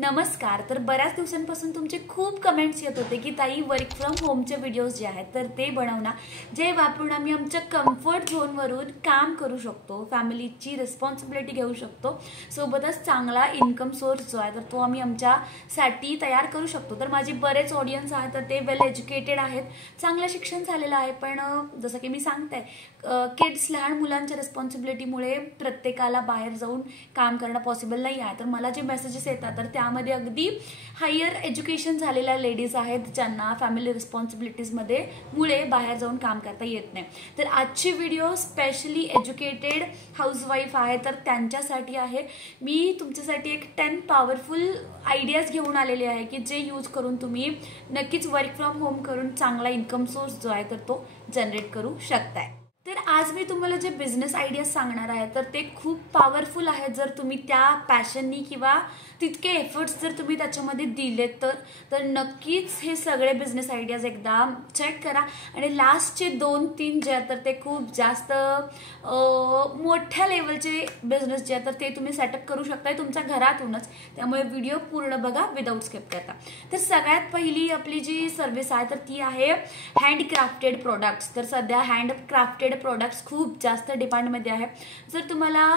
नमस्कार. तर बऱ्याच दिवसांपासून तुमचे खूप कमेंट्स येत होते की ताई वर्क फ्रॉम होमचे व्हिडिओज जे आहेत तर ते बनवणं जे वापरून आम्ही आमच्या कम्फर्ट झोनवरून काम करू शकतो, फॅमिलीची रिस्पॉन्सिबिलिटी घेऊ शकतो, सोबतच चांगला इन्कम सोर्स जो आहे तर तो आम्ही आमच्यासाठी तयार करू शकतो. तर माझे बरेच ऑडियन्स आहेत तर ते वेल एज्युकेटेड आहेत, चांगलं शिक्षण झालेलं आहे, पण जसं की मी सांगते किड्स लहान मुलांच्या रिस्पॉन्सिबिलिटीमुळे प्रत्येकाला बाहेर जाऊन काम करणं पॉसिबल नाही आहे. तर मला जे मेसेजेस येतात तर त्यामध्ये अगदी हायर एज्युकेशन झालेल्या लेडीज आहेत ज्यांना फॅमिली रिस्पॉन्सिबिलिटीजमध्ये मुळे बाहेर जाऊन काम करता येत नाही. तर आजची व्हिडिओ स्पेशली एज्युकेटेड हाऊसवाईफ आहे तर त्यांच्यासाठी आहे. मी तुमच्यासाठी एक 10 पॉवरफुल आयडियाज घेऊन आलेले आहे की जे यूज करून तुम्ही नक्कीच वर्क फ्रॉम होम करून चांगला इन्कम सोर्स जो आहे तर तो जनरेट करू शकताय. तर आज मी तुम्हाला जे बिझनेस आयडियाज सांगणार आहे तर ते खूप पॉवरफुल आहेत जर तुम्ही त्या पॅशननी किंवा तितके एफर्ट्स जर तुम्ही त्याच्यामध्ये दिलेत तर नक्कीच हे सगळे बिझनेस आयडियाज एकदा चेक करा आणि लास्टचे 2-3 जे आहेत तर ते खूप जास्त मोठ्या लेवलचे बिझनेस जे आहेत तर ते तुम्ही सेटअप करू शकताय तुमच्या घरातूनच. त्यामुळे व्हिडिओ पूर्ण बघा विदाऊट स्किप करता. तर सगळ्यात पहिली आपली जी सर्व्हिस आहे तर ती आहे हँडक्राफ्टेड प्रोडक्ट्स. तर सध्या हँडक्राफ्टेड प्रोडक्ट्स खूप जास्त डिमांडमध्ये आहे. जर तुम्हाला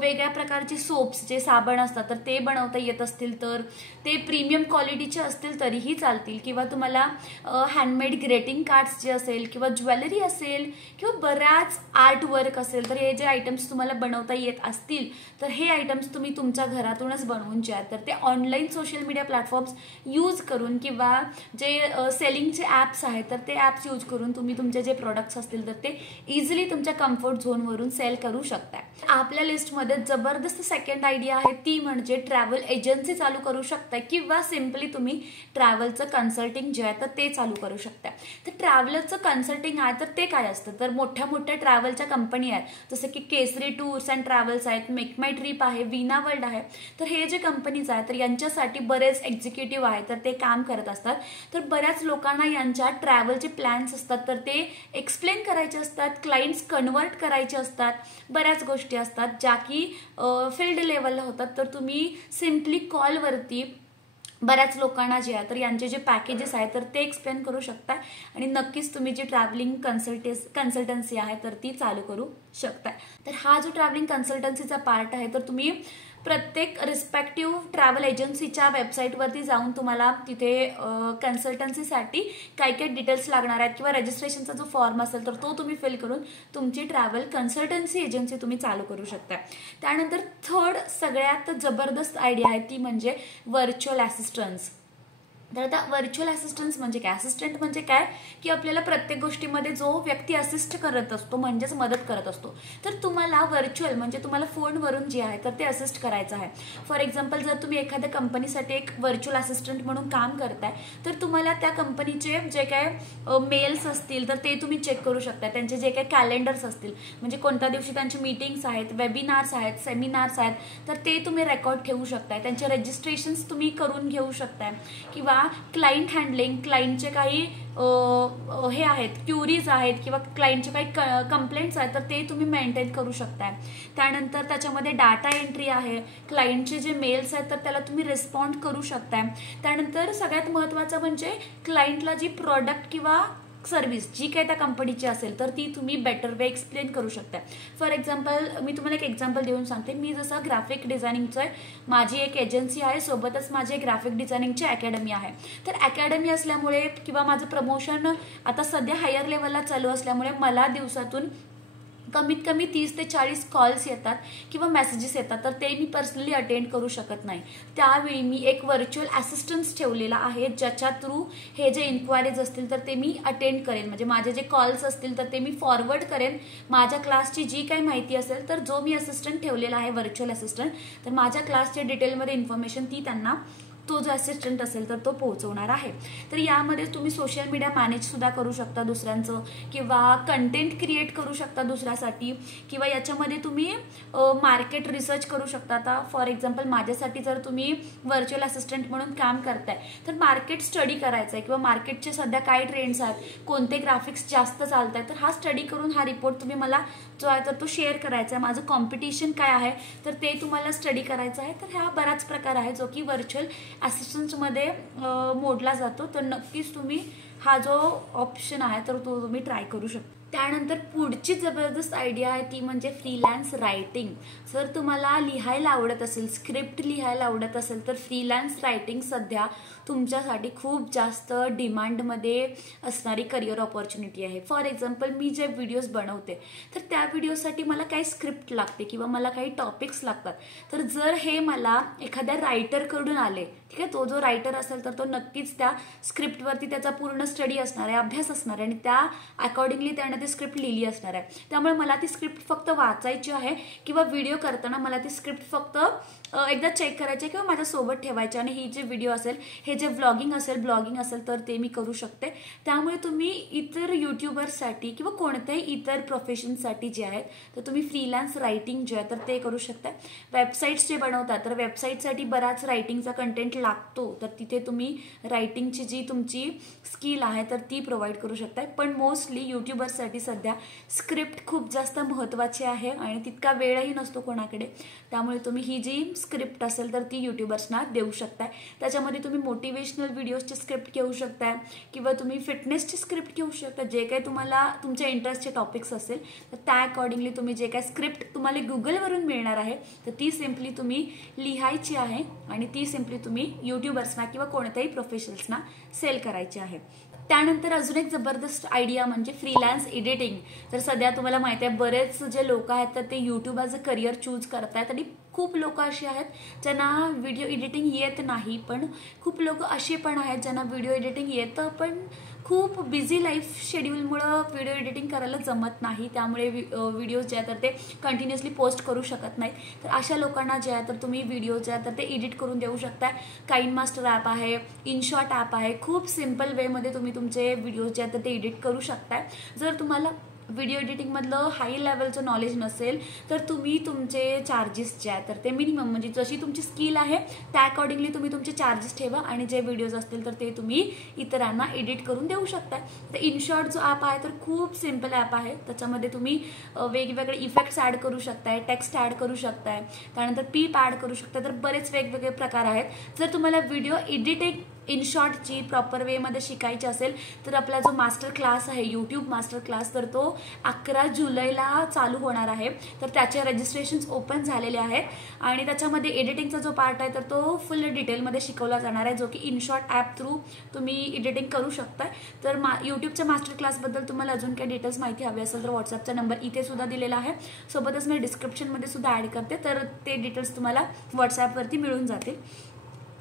वेगळ्या प्रकारचे सोप्स जे साबण असतात तर ते बनवता येत असतील तर ते प्रीमियम क्वालिटीचे असतील तरीही चालतील, किंवा तुम्हाला हँडमेड ग्रेटिंग कार्ड्स जे असेल किंवा ज्वेलरी असेल किंवा बऱ्याच आर्ट वर्क असेल तर हे जे आयटम्स तुम्हाला बनवता येत असतील तर हे आयटम्स तुम्ही तुमच्या घरातूनच बनवून जे आहेत तर ते online social media platforms use करून किंवा जे सेलिंगचे ॲप्स आहेत तर ते ॲप्स यूज करून तुम्ही तुमचे जे प्रोडक्ट्स असतील तर ते इझिली तुमच्या कम्फर्ट झोनवरून सेल करू शकता. आपल्या लिस्टमध्ये जबरदस्त सेकंड आयडिया आहे ती म्हणजे ट्रॅव्हल एजन्सी चालू करू शकता किंवा सिम्पली तुम्ही ट्रॅव्हलचं कन्सल्टिंग जे आहे तर ते चालू करू शकता. तर ट्रॅव्हलचं कन्सल्टिंग आहे तर ते काय असतं तर मोठ्या मोठ्या ट्रॅव्हलच्या कंपनी आहेत जसं की केसरी टूर्स अँड ट्रॅव्हल्स आहेत, मेक माय ट्रिप आहे, वीना वर्ल्ड आहे. तर हे जे कंपनीज आहेत तर यांच्यासाठी बरेच एक्झिक्युटिव्ह आहेत तर ते काम करत असतात. तर बऱ्याच लोकांना यांच्या ट्रॅव्हलचे प्लॅन्स असतात तर ते एक्सप्लेन करायचे असतात, क्लायंट्स कन्वर्ट करायचे असतात, बऱ्याच गोष्टी असतात ज्या की फील्ड लेवलला होतात. तर तुम्ही सिम्पली कॉलवरती बऱ्याच लोकांना जे आहे तर यांचे जे पॅकेजेस आहेत तर ते एक्सप्लेन करू शकता आणि नक्कीच तुम्ही जी ट्रॅव्हलिंग कन्सल्टन्सी आहे तर ती चालू करू शकता. तर हा जो ट्रॅव्हलिंग कन्सल्टन्सीचा पार्ट आहे तर तुम्ही प्रत्येक रिस्पेक्टिव्ह ट्रॅव्हल एजन्सीच्या वेबसाईटवरती जाऊन तुम्हाला तिथे कन्सल्टन्सीसाठी काय काय डिटेल्स लागणार आहेत किंवा रजिस्ट्रेशनचा जो फॉर्म असेल तर तो तुम्ही फिल करून तुमची ट्रॅव्हल कन्सल्टन्सी एजन्सी तुम्ही चालू करू शकता. त्यानंतर थर्ड सगळ्यात जबरदस्त आयडिया आहे ती म्हणजे व्हर्च्युअल असिस्टन्स. तर आता व्हर्च्युअल असिस्टन्स म्हणजे काय, असिस्टंट म्हणजे काय की आपल्याला प्रत्येक गोष्टीमध्ये जो व्यक्ती असिस्ट करत असतो म्हणजेच मदत करत असतो तर तुम्हाला व्हर्च्युअल म्हणजे तुम्हाला फोनवरून जे आहे तर ते असिस्ट करायचं आहे. फॉर एक्झाम्पल जर तुम्ही एखाद्या कंपनीसाठी एक व्हर्च्युअल असिस्टंट म्हणून काम करताय तर तुम्हाला त्या कंपनीचे जे काय मेल्स असतील तर ते तुम्ही चेक करू शकता, त्यांचे जे काही कॅलेंडर्स असतील म्हणजे कोणत्या दिवशी त्यांचे मीटिंग्स आहेत, वेबिनार्स आहेत, सेमिनार्स आहेत तर ते तुम्ही रेकॉर्ड ठेवू शकताय, त्यांचे रजिस्ट्रेशन्स तुम्ही करून घेऊ शकताय, किंवा क्लायंट हँडलिंग, क्लायंटचे काही हे आहेत क्युरीज आहेत किंवा क्लायंटचे काही कंप्लेंट्स आहेत तर ते तुम्ही मेंटेन करू शकताय. त्यानंतर त्याच्यामध्ये डाटा एंट्री आहे, क्लायंटचे जे मेल्स आहेत तर त्याला तुम्ही रिस्पॉन्ड करू शकताय. त्यानंतर सगळ्यात महत्त्वाचं म्हणजे क्लायंटला जी प्रॉडक्ट किंवा सर्व्हिस जी काही त्या कंपनीची असेल तर ती तुम्ही बेटर वे एक्सप्लेन करू शकता. फॉर एक्झाम्पल मी तुम्हाला एक एक्झाम्पल देऊन सांगते. मी जसं ग्राफिक डिझायनिंगचं माझी एक एजन्सी आहे, सोबतच माझी ग्राफिक डिझायनिंगची अकॅडमी आहे. तर अकॅडमी असल्यामुळे किंवा माझं प्रमोशन आता सध्या हायर लेवलला चालू असल्यामुळे मला दिवसातून कमीत कमी 30 ते 40 कॉल्स येतात किंवा मेसेजेस येतात तर ते मी पर्सनली अटेंड करू शकत नाही. त्यावेळी मी एक व्हर्च्युअल असिस्टन्स ठेवलेला आहे ज्याच्या थ्रू हे जे इन्क्वायरीज असतील तर ते मी अटेंड करेन, म्हणजे माझे जे कॉल्स असतील तर ते मी फॉरवर्ड करेन. माझ्या क्लासची जी काही माहिती असेल तर जो मी असिस्टंट ठेवलेला आहे व्हर्च्युअल असिस्टंट तर माझ्या क्लासच्या डिटेलमध्ये इन्फॉर्मेशन ती त्यांना तो जो असिस्टंट असेल तर तो पोहोचवणार आहे. तर यामध्ये तुम्ही सोशल मीडिया मॅनेज सुद्धा करू शकता दुसऱ्यांचं, किंवा कंटेंट क्रिएट करू शकता दुसऱ्यासाठी, किंवा याच्यामध्ये तुम्ही मार्केट रिसर्च करू शकता. आता फॉर एक्झाम्पल माझ्यासाठी जर तुम्ही व्हर्च्युअल असिस्टंट म्हणून काम करताय तर मार्केट स्टडी करायचा आहे, किंवा मार्केटचे सध्या काय ट्रेंड्स आहेत, कोणते ग्राफिक्स जास्त चालत आहेत, तर हा स्टडी करून हा रिपोर्ट तुम्ही मला जो आहे तर तो शेअर करायचा आहे. माझं कॉम्पिटिशन काय आहे तर ते तुम्हाला स्टडी करायचं आहे. तर हा बराच प्रकार आहे जो की व्हर्च्युअल असिस्टंटमध्ये मोडला जातो. तर नक्कीच तुम्ही हा जो ऑप्शन आहे तर तो तुम्ही ट्राय करू शकता. त्यानंतर पुढची जबरदस्त आयडिया आहे ती म्हणजे फ्रीलान्स रायटिंग. जर तुम्हाला लिहायला आवडत असेल, स्क्रिप्ट लिहायला आवडत असेल, तर फ्रीलान्स रायटिंग सध्या तुमच्यासाठी खूप जास्त डिमांडमध्ये असणारी करिअर ऑपॉर्च्युनिटी आहे. फॉर एक्झाम्पल मी जे व्हिडिओज बनवते तर त्या व्हिडिओसाठी मला काही स्क्रिप्ट लागते किंवा मला काही टॉपिक्स लागतात. तर जर हे मला एखाद्या रायटरकडून आले, ठीक आहे, तो जो रायटर असेल तर तो नक्कीच त्या स्क्रिप्टवरती त्याचा पूर्ण स्टडी असणार आहे, अभ्यास असणार आहे, आणि त्या अकॉर्डिंगली त्याने ती स्क्रिप्ट लिहिली असणार आहे. त्यामुळे मला ती स्क्रिप्ट फक्त वाचायची आहे, किंवा व्हिडिओ करताना मला ती स्क्रिप्ट फक्त एकदा चेक करायची किंवा माझ्यासोबत ठेवायची, आणि ही जे व्हिडिओ असेल, हे जे ब्लॉगिंग असेल तर ते मी करू शकते. त्यामुळे तुम्ही इतर यूट्यूबर्ससाठी किंवा कोणत्याही इतर प्रोफेशनसाठी जे आहेत तर तुम्ही फ्रीलान्स रायटिंग जे आहे तर ते करू शकता. वेबसाईट्स जे बनवतात तर वेबसाईटसाठी बराच रायटिंगचा कंटेंट लागतो, तर तिथे तुम्ही रायटिंगची जी तुमची स्किल आहे तर ती प्रोव्हाइड करू शकता. पण मोस्टली यूट्यूबर्ससाठी सध्या स्क्रिप्ट खूप जास्त महत्त्वाची आहे आणि तितका वेळही नसतो कोणाकडे. त्यामुळे तुम्ही ही जी स्क्रिप्ट असेल तर ती यूट्यूबर्सना देऊ शकताय. त्याच्यामध्ये तुम्ही मोटिवेशनल व्हिडिओजची स्क्रिप्ट घेऊ शकताय, किंवा तुम्ही फिटनेसची स्क्रिप्ट घेऊ शकता. जे काही तुम्हाला तुमच्या इंटरेस्टचे टॉपिक्स असेल तर त्या अकॉर्डिंगली तुम्ही जे काही स्क्रिप्ट तुम्हाला गुगलवरून मिळणार आहे तर ती सिम्पली तुम्ही लिहायची आहे, आणि ती सिम्पली तुम्ही यूट्यूबर्सना किंवा कोणत्याही प्रोफेशनल्सना सेल करायची आहे. त्यानंतर अजून एक जबरदस्त आयडिया म्हणजे फ्रीलान्स एडिटिंग. तर सध्या तुम्हाला माहिती आहे बरेच जे लोक आहेत तर ते YouTube as a career choose करतायत, आणि खूप लोक अशी आहेत ज्यांना व्हिडिओ एडिटिंग येत नाही. पण खूप लोक असे पण आहेत ज्यांना व्हिडिओ एडिटिंग येतं पण खूप बिझी लाईफ शेड्यूलमुळं व्हिडिओ एडिटिंग करायला जमत नाही. त्यामुळे व्हिडिओज जे आहेत तर ते कंटिन्युअसली पोस्ट करू शकत नाहीत. तर अशा लोकांना जे आहे तर तुम्ही व्हिडिओ जे आहे तर ते एडिट करून देऊ शकता. काइनमास्टर ॲप आहे, इनशॉट ॲप आहे. खूप सिम्पल वेमध्ये तुम्ही तुमचे व्हिडिओज जे आहेत तर ते एडिट करू शकताय. जर तुम्हाला व्हिडिओ एडिटिंगमधलं हाय लेवलचं नॉलेज नसेल तर तुम्ही तुमचे चार्जेस जे आहेत तर ते मिनिमम, म्हणजे जशी तुमची स्किल आहे त्या अकॉर्डिंगली तुम्ही तुमचे चार्जेस ठेवा, आणि जे व्हिडिओज असतील तर ते तुम्ही इतरांना एडिट करून देऊ शकता. तर इनशॉट जो ॲप आहे तर खूप सिम्पल ॲप आहे. त्याच्यामध्ये तुम्ही वेगवेगळे इफेक्ट्स ॲड करू शकताय, टेक्स्ट ॲड करू शकताय, त्यानंतर पीप ॲड करू शकताय. तर बरेच वेगवेगळे प्रकार आहेत. जर तुम्हाला व्हिडिओ एडिटिंग इनशॉटची प्रॉपर वेमध्ये शिकायची असेल तर आपला जो मास्टर क्लास आहे, यूट्यूब मास्टर क्लास, तर तो 11 जुलैला चालू होणार आहे. तर त्याचे रजिस्ट्रेशन्स ओपन झालेले आहेत, आणि त्याच्यामध्ये एडिटिंगचा जो पार्ट आहे तर तो फुल डिटेलमध्ये शिकवला जाणार आहे, जो की इनशॉट ॲप थ्रू तुम्ही एडिटिंग करू शकताय. तर यूट्यूबच्या मास्टर क्लासबद्दल तुम्हाला अजून काही डिटेल्स माहिती हवी असेल तर व्हॉट्सअपचा नंबर इथे सुद्धा दिलेला आहे. सोबतच मी डिस्क्रिप्शनमध्ये सुद्धा ॲड करते, तर ते डिटेल्स तुम्हाला व्हॉट्सॲपवरती मिळून जातील.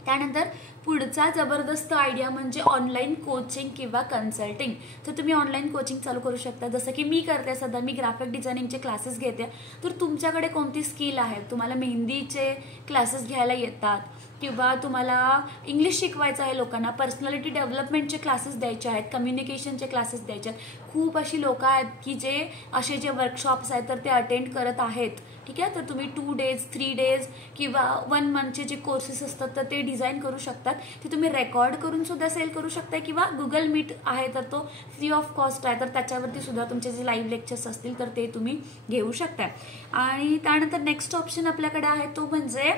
त्यानंतर पुढचा जबरदस्त आयडिया म्हणजे ऑनलाईन कोचिंग किंवा कन्सल्टिंग. तर तुम्ही ऑनलाईन कोचिंग चालू करू शकता, जसं की मी करते. सध्या मी ग्राफिक डिझायनिंगचे क्लासेस घेते. तर तुमच्याकडे कोणती स्किल आहे, तुम्हाला मेहंदीचे क्लासेस घ्यायला येतात, किंवा तुम्हाला इंग्लिश शिकवायचं आहे लोकांना, पर्सनॅलिटी डेव्हलपमेंटचे क्लासेस द्यायचे आहेत, कम्युनिकेशनचे क्लासेस द्यायचे आहेत. खूप अशी लोकं आहेत की जे असे जे वर्कशॉप्स आहेत तर ते अटेंड करत आहेत. ठीक आहे, तर तुम्ही 2 डेज 3 डेज किंवा 1 मंथचे जे कोर्सेस असतात तर ते डिझाईन करू शकतात. ते तुम्ही रेकॉर्ड करून सुद्धा सेल करू शकता, किंवा गुगल मीट आहे तर तो फ्री ऑफ कॉस्ट आहे, तर त्याच्यावरती सुद्धा तुमचे जे लाईव्ह लेक्चर्स असतील तर ते तुम्ही घेऊ शकता. आणि त्यानंतर नेक्स्ट ऑप्शन आपल्याकडे आहे तो म्हणजे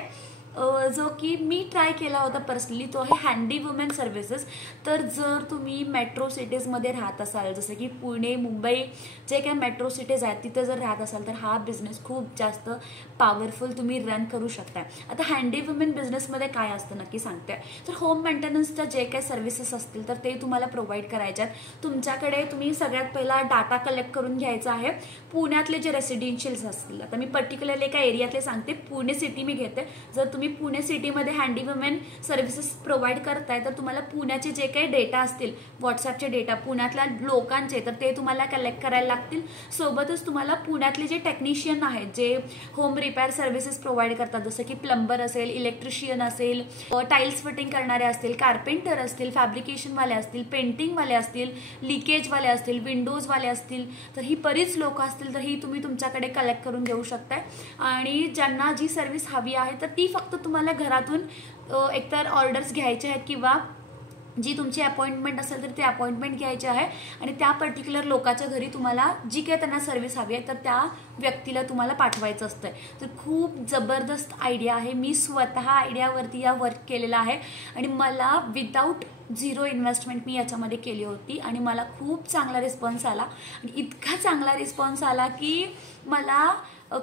जो की मी ट्राय केला होता पर्सनली, तो आहे हँडी वुमेन सर्व्हिसेस. तर जर तुम्ही मेट्रो सिटीजमध्ये राहत असाल, जसं की पुणे, मुंबई, जे काही मेट्रो सिटीज आहेत तिथे जर राहत असाल तर हा बिझनेस खूप जास्त पॉवरफुल तुम्ही रन करू शकता. आता हँडी वुमेन बिझनेसमध्ये काय असतं नक्की सांगते. तर होम मेंटेनन्सच्या जे काही सर्व्हिसेस असतील तर ते तुम्हाला प्रोव्हाइड करायचे आहेत. तुमच्याकडे तुम्ही सगळ्यात पहिला डाटा कलेक्ट करून घ्यायचा आहे. पुण्यातले जे रेसिडेन्शियल्स असतील, आता मी पर्टिक्युलरली एका एरियातले सांगते, पुणे सिटी मी घेते. जर तुम्ही तुम्ही पुणे सिटीमध्ये हँडी वुमेन सर्व्हिसेस प्रोव्हाइड करताय तर तुम्हाला पुण्याचे जे काही डेटा असतील, व्हॉट्सअपचे डेटा पुण्यातल्या लोकांचे, तर ते तुम्हाला कलेक्ट करायला लागतील. सोबतच तुम्हाला पुण्यातले जे टेक्निशियन आहेत जे होम रिपेअर सर्व्हिसेस प्रोव्हाइड करतात, जसं की प्लंबर असेल, इलेक्ट्रिशियन असेल, टाइल्स फिटिंग करणारे असतील, कार्पेंटर असतील, फॅब्रिकेशनवाले असतील, पेंटिंगवाले असतील, लिकेजवाले असतील, विंडोजवाले असतील, तर ही बरीच लोक असतील तर ही तुम्ही तुमच्याकडे कलेक्ट करून घेऊ शकताय. आणि ज्यांना जी सर्व्हिस हवी आहे तर ती फक्त तुम्हाला घरातून एकतर ऑर्डर्स घ्यायचे आहेत किंवा जी तुमची अपॉइंटमेंट असेल तर ते अपॉइंटमेंट घ्यायची आहे आणि त्या पर्टिक्युलर लोकांच्या घरी तुम्हाला जी काही त्यांना सर्व्हिस हवी आहे तर त्या व्यक्तीला तुम्हाला पाठवायचं असतं. तर खूप जबरदस्त आयडिया आहे. मी स्वतः आयडियावरती या वर्क केलेला आहे आणि मला विदाऊट झिरो इन्व्हेस्टमेंट मी याच्यामध्ये केली होती आणि मला खूप चांगला रिस्पॉन्स आला. आणि इतका चांगला रिस्पॉन्स आला की मला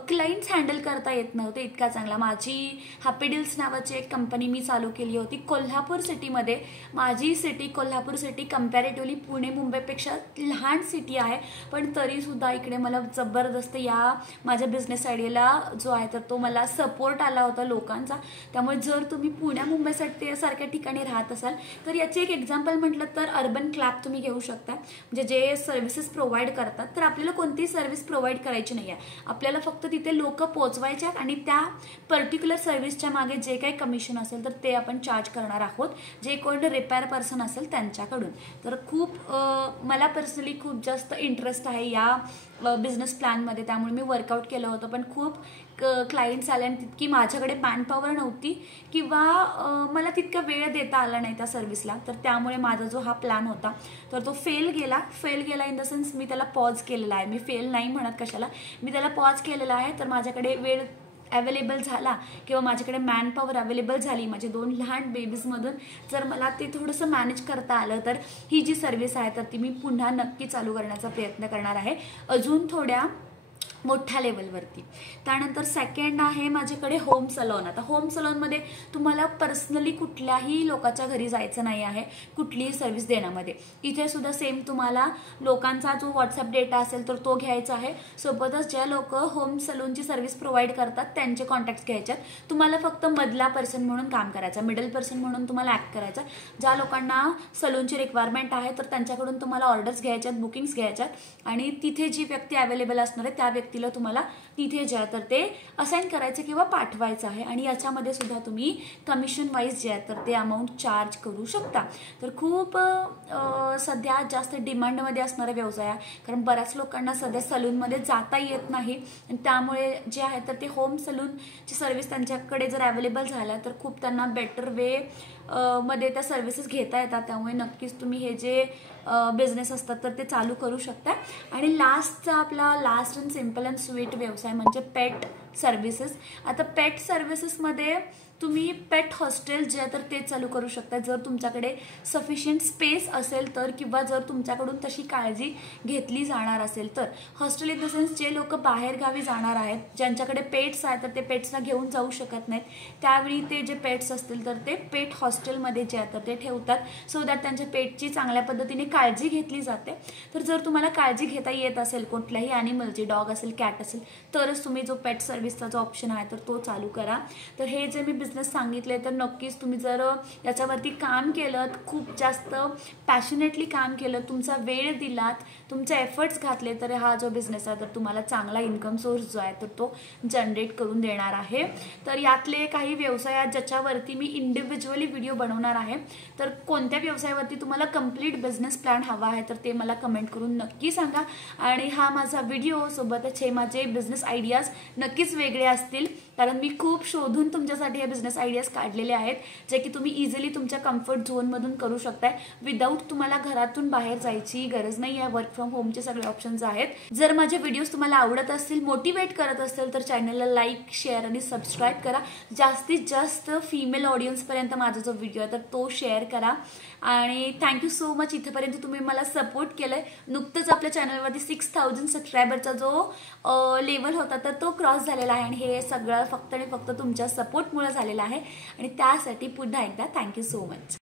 क्लायंट्स हँडल करता येत नव्हते इतका चांगला. माझी हॅपी डील्स नावाची एक कंपनी मी चालू केली होती कोल्हापूर सिटीमध्ये. माझी city Kolhapur city comparatively Pune मुंबईपेक्षा लहान सिटी आहे, पण तरीसुद्धा इकडे मला जबरदस्त या माझ्या बिझनेस आयडियाला जो आहे तर तो मला सपोर्ट आला होता लोकांचा. त्यामुळे जर तुम्ही पुण्या मुंबईसाठी सारख्या ठिकाणी राहत असाल तर याचे एक एक्झाम्पल म्हटलं तर अर्बन क्लॅब तुम्ही घेऊ शकता. म्हणजे जे सर्व्हिसेस प्रोव्हाइड करतात, तर आपल्याला कोणतीही सर्व्हिस प्रोव्हाइड करायची नाही आहे, आपल्याला फक्त तिथे लोक पोहोचवायचे आणि त्या पर्टिक्युलर सर्व्हिसच्या मागे जे काही कमिशन असेल तर ते आपण चार्ज करणार आहोत, जे कोण रिपेअर पर्सन असेल त्यांच्याकडून. तर खूप मला पर्सनली खूप जास्त इंटरेस्ट आहे या बिझनेस प्लॅनमध्ये, त्यामुळे मी वर्कआउट केलं होतं. पण खूप क्लायंट्स आले आणि तितकी माझ्याकडे मॅनपॉवर नव्हती किंवा मला तितका वेळ देता आला नाही त्या सर्व्हिसला, तर त्यामुळे माझा जो हा प्लॅन होता तर तो फेल गेला इन द सेन्स मी त्याला पॉज केलेला आहे. मी फेल नाही म्हणत कशाला, मी त्याला पॉज केलेला आहे. तर माझ्याकडे वेळ अवेलेबल झाला किंवा माझ्याकडे मॅनपॉवर अवेलेबल झाली माझे 2 लहान बेबीजमधून, जर मला ते थोडंसं मॅनेज करता आलं तर ही जी सर्व्हिस आहे तर ती मी पुन्हा नक्की चालू करण्याचा प्रयत्न करणार आहे अजून थोड्या मोठ्या लेवलवरती. त्यानंतर सेकंड आहे माझ्याकडे होम सलॉन. आता होम सलॉनमध्ये तुम्हाला पर्सनली कुठल्याही लोकांच्या घरी जायचं नाही आहे कुठलीही सर्व्हिस देण्यामध्ये. इथे सुद्धा सेम तुम्हाला लोकांचा जो व्हॉट्सअप डेटा असेल तर तो घ्यायचा आहे. सोबतच ज्या लोक होम सलूनची सर्व्हिस प्रोव्हाइड करतात त्यांचे कॉन्टॅक्ट्स घ्यायच्यात. तुम्हाला फक्त मधला पर्सन म्हणून काम करायचं, मिडल पर्सन म्हणून तुम्हाला ॲक्ट करायचं. ज्या लोकांना सलूनची रिक्वायरमेंट आहे तर त्यांच्याकडून तुम्हाला ऑर्डर्स घ्यायच्यात, बुकिंग्स घ्यायच्यात आणि तिथे जी व्यक्ती अवेलेबल असणार आहे त्या व्यक्तीला तुम्हाला तिथे जे आहे तर ते असाइन करायचं किंवा पाठवायचं आहे. आणि याच्यामध्ये सुद्धा तुम्ही कमिशन वाईज जे आहे तर ते अमाऊंट चार्ज करू शकता. तर खूप सध्या जास्त डिमांडमध्ये असणारा व्यवसाय आहे, कारण बऱ्याच लोकांना सध्या सलूनमध्ये जाता येत नाही आणि त्यामुळे जे आहे तर ते होम सलूनची सर्व्हिस त्यांच्याकडे जर अवेलेबल झाल्या तर खूप त्यांना बेटर वे मध्ये त्या सर्व्हिसेस घेता येतात. त्यामुळे नक्कीच तुम्ही हे जे बिझनेस असतात तर ते चालू करू शकता. आणि लास्टचा आपला last and simple and sweet व्यवसाय म्हणजे पेट सर्व्हिसेस. आता पेट सर्व्हिसेसमध्ये तुम्ही पेट हॉस्टेल जे आहे तर ते चालू करू शकता जर तुमच्याकडे सफिशियंट स्पेस असेल तर, किंवा जर तुमच्याकडून तशी काळजी घेतली जाणार असेल तर. हॉस्टेल इन द सेन्स जे लोक बाहेरगावी जाणार आहेत, ज्यांच्याकडे पेट्स आहेत तर ते पेट्सना घेऊन जाऊ शकत नाहीत, त्यावेळी ते जे पेट्स असतील तर ते पेट हॉस्टेलमध्ये जे आहे तर ते ठेवतात, सो दॅट त्यांच्या पेटची चांगल्या पद्धतीने काळजी घेतली जाते. तर जर तुम्हाला काळजी घेता येत असेल कुठल्याही ॲनिमलची, डॉग असेल, कॅट असेल, तरच तुम्ही जो पेट सर्व्हिसचा जो ऑप्शन आहे तर तो चालू करा. तर हे जे मी बिझनेस सांगितले तर नक्कीच तुम्ही जर याच्यावरती काम केलं, खूप जास्त पॅशनेटली काम केलं, तुमचा वेळ दिलात, तुमचे एफर्ट्स घातले तर हा जो बिझनेस आहे तर तुम्हाला चांगला इन्कम सोर्स जो आहे तर तो जनरेट करून देणार आहे. तर यातले काही व्यवसाय आहेत ज्याच्यावरती मी इंडिव्हिज्युअली व्हिडिओ बनवणार आहे. तर कोणत्या व्यवसायावरती तुम्हाला कंप्लीट बिझनेस प्लॅन हवा आहे तर ते मला कमेंट करून नक्की सांगा. आणि हा माझा व्हिडिओ सोबतच हे माझे बिझनेस आयडियाज नक्कीच वेगळे असतील, कारण मी खूप शोधून तुमच्यासाठी हे बिझनेस आयडियाज काढलेले आहेत जे की तुम्ही इझिली तुमच्या कम्फर्ट झोनमधून करू शकताय विदाऊट तुम्हाला घरातून बाहेर जायची गरज नाही आहे. वर्क फ्रॉम होमचे सगळे ऑप्शन्स आहेत. जर माझे व्हिडिओज तुम्हाला आवडत असतील, मोटिवेट करत असतील तर चॅनलला लाईक, शेअर आणि सबस्क्राईब करा. जास्तीत जास्त फिमेल ऑडियन्सपर्यंत माझा जो व्हिडिओ आहे तर तो शेअर करा. आणि थँक्यू सो मच, इथेपर्यंत तुम्ही मला सपोर्ट केलं आहे. नुकतंच आपल्या चॅनलवरती 6000 सबस्क्रायबरचा जो लेवल होता तर तो क्रॉस झालेला आहे आणि हे सगळं फक्त आणि फक्त तुमच्या सपोर्टमुळे झालेलं आहे. आणि त्यासाठी पुन्हा एकदा थँक्यू सो मच.